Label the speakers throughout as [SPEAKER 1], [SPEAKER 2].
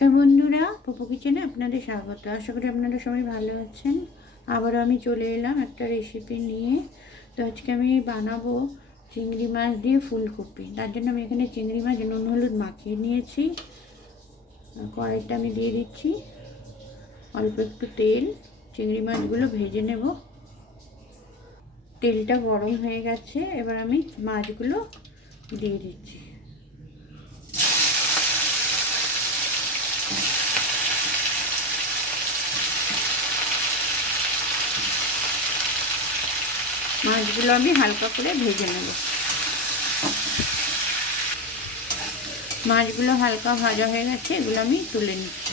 [SPEAKER 1] নমস্কার বন্ধুরা পপু কিচেনে আপনাদের স্বাগত। আশা করি আপনারা সবাই ভালো আছেন। আবারও আমি চলে এলাম একটা রেসিপি নিয়ে। তো আজকে আমি বানাবো চিংড়ি মাছ দিয়ে ফুলকপি। তার জন্য আমি এখানে চিংড়ি মাছ নুন হলুদ মাখিয়ে নিয়েছি। কড়াইটা আমি দিয়ে দিচ্ছি। অল্প একটু তেল। চিংড়ি মাছগুলো ভেজে নেব। তেলটা গরম হয়ে গেছে। এবার আমি মাছগুলো দিয়ে দিচ্ছি। মাছগুলো আমি হালকা করে ভেজে নেব। মাছগুলো হালকা ভাজা হয়ে গেছে, এগুলো আমি তুলে নিচ্ছি।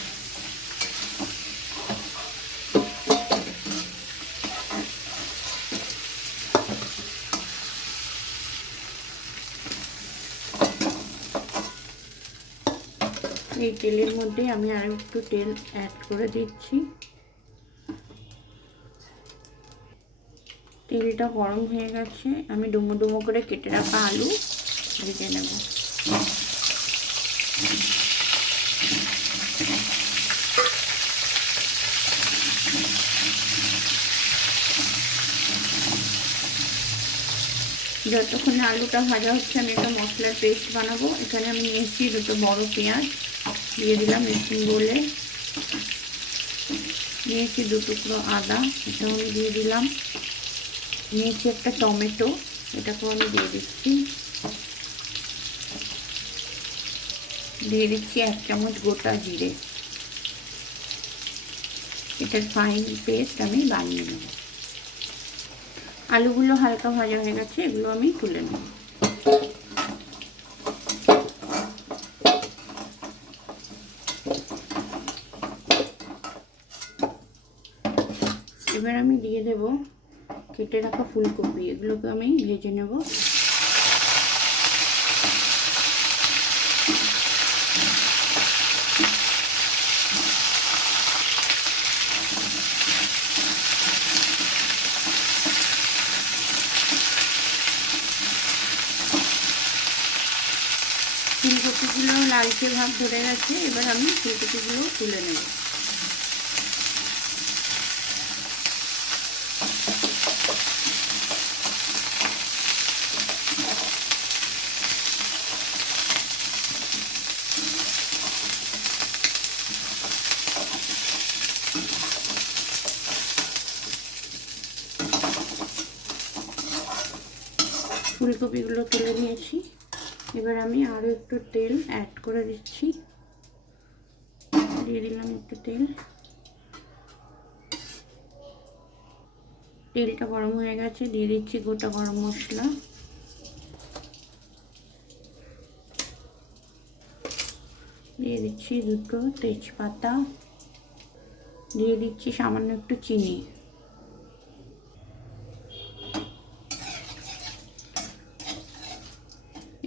[SPEAKER 1] এই তেলের মধ্যে আমি আর একটু তেল অ্যাড করে দিচ্ছি। তেলটা গরম হয়ে গেছে। আমি ডুমো ডুমো করে কেটে রাখা আলু ভেজে নেব। যতক্ষণ আলুটা ভাজা হচ্ছে, আমি একটা মশলার পেস্ট বানাবো। এখানে আমি নিয়েছি দুটো বড় পেঁয়াজ, দিয়ে দিলাম মেশিন বলে। নিয়েছি দু টুকরো আদা, এটাও আমি দিয়ে দিলাম। নিয়েছি একটা টমেটো, এটাকেও আমি দিয়ে দিচ্ছি। দিয়ে দিচ্ছি এক চামচ গোটা জিরে। এটার ফাইন পেস্ট আমি বানিয়ে নেব। আলুগুলো হালকা ভাজা হয়ে গেছে, এগুলো আমি তুলে নেব। এবার আমি দিয়ে দেব কেটে রাখা ফুলকপি, এগুলোকে আমি ভেজে নেব। ফুলকপিগুলো লালচে ভাব ধরে গেছে, এবার আমি ফুলকপিগুলো তুলে নেব। ফুলকপিগুলো তুলে নিয়েছি। এবার আমি আরও একটু তেল অ্যাড করে দিচ্ছি। দিয়ে দিলাম একটু তেল। তেলটা গরম হয়ে গেছে, দিয়ে দিচ্ছি গোটা গরম মশলা। দিয়ে দিচ্ছি দুটো তেজপাতা। দিয়ে দিচ্ছি সামান্য একটু চিনি।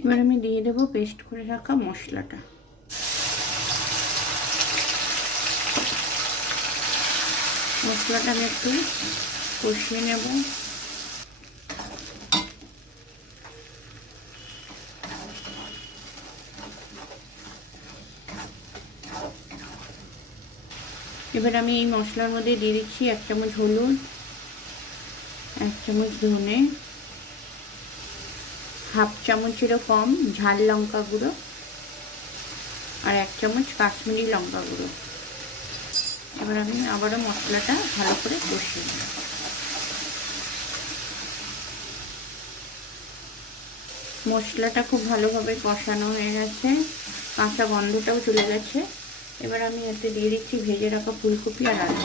[SPEAKER 1] এবার আমি দিয়ে দেবো পেস্ট করে রাখা মশলাটা। মশলাটা আমি একটু কষিয়ে নেব। এবার আমি এই মশলার মধ্যে দিয়ে দিচ্ছি এক চামচ হলুদ, এক চামচ ধনে হাফ চামচেরও কম, ঝাল লঙ্কা গুঁড়ো আর এক চামচ কাশ্মীরি লঙ্কা গুঁড়ো। এবার আমি আবারও মশলাটা ভালো করে কষিয়ে নেব। মশলাটা খুব ভালোভাবে কষানো হয়ে গেছে, কাঁচা গন্ধটাও চলে গেছে। এবার আমি এতে দিয়ে দিচ্ছি ভেজে রাখা ফুলকপি আর আলু।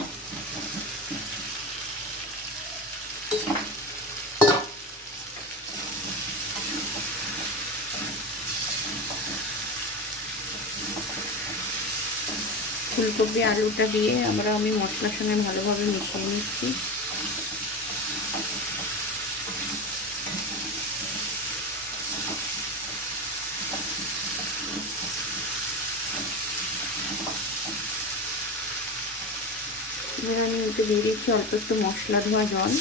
[SPEAKER 1] ফুলকপি, আলুটা দিয়ে আমরা, আমি মশলার সঙ্গে ভালোভাবে মিশিয়ে নিচ্ছি। আমি এতে দিয়ে দিচ্ছি অল্প একটু মশলা ধোয়া জল।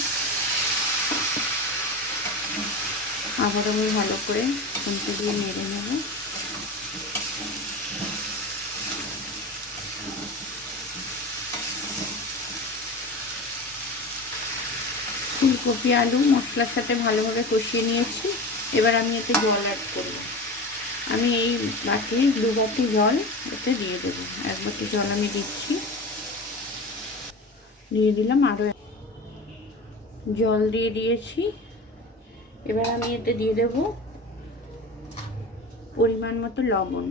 [SPEAKER 1] আবার আমি ভালো করে খুন্তি দিয়ে নেড়ে নেব। ফুলকপি, আলু মশলার সাথে ভালোভাবে কষিয়ে নিয়েছি। এবার আমি এতে জল অ্যাড করব। আমি এই বাটি দু বাটি জল এতে দিয়ে দেবো। এক বাটি জল আমি দিচ্ছি। দিয়ে দিলাম আরও জল দিয়ে দিয়েছি। এবার আমি এতে দিয়ে দেব পরিমাণ মতো লবণ।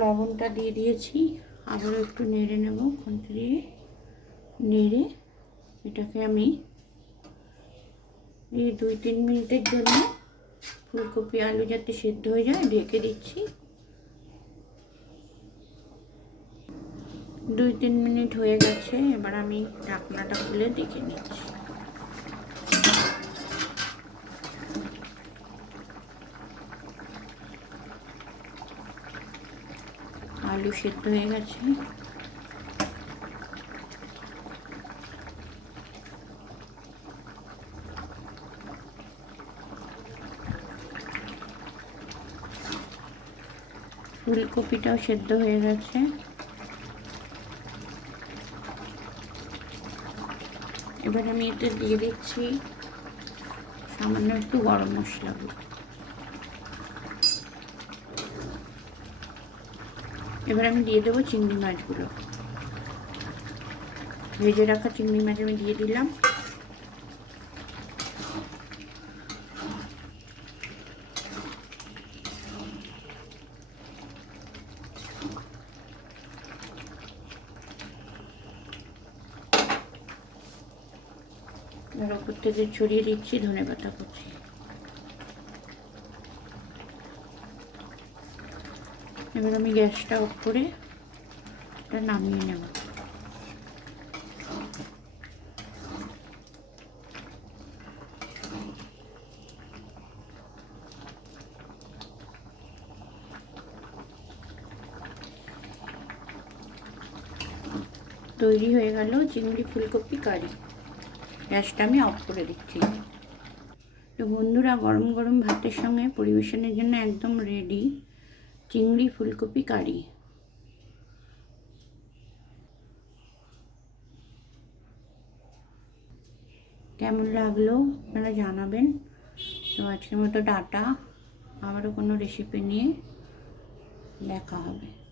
[SPEAKER 1] লবণটা দিয়ে দিয়েছি। আবারও একটু নেড়ে নেব খুন্তি দিয়ে নেড়ে এটাকে আমি এই দুই তিন মিনিটের জন্য ফুলকপি, আলু যাতে সেদ্ধ হয়ে যায় ঢেকে দিচ্ছি। দুই তিন মিনিট হয়ে গেছে, এবার আমি ঢাকনাটা খুলে দেখে নিচ্ছি। আলু সেদ্ধ হয়ে গেছে। ফুলকপিটাও সেদ্ধ হয়ে গেছে। এবার আমি এতে দিয়ে দিচ্ছি সামান্য একটু গরম মশলা গুঁড়ো। এবার আমি দিয়ে দেবো চিংড়ি মাছগুলো। ভেজে রাখা চিংড়ি মাছ আমি দিয়ে দিলাম। ওপর থেকে ছড়িয়ে দিচ্ছি ধনে পাতা কুচি। এবার আমি গ্যাসটা অফ করে এটা নামিয়ে নেব। তৈরি হয়ে গেল চিংড়ি ফুলকপি কারি। গ্যাসটা আমি অফ করে দিচ্ছি। তো বন্ধুরা গরম গরম ভাতের সঙ্গে পরিবেশনের জন্য একদম রেডি চিংড়ি ফুলকপি কারি। কেমন লাগল আপনারা জানাবেন। তো আজকের মতো ডাটা আবারও কোনো রেসিপি নিয়ে দেখা হবে।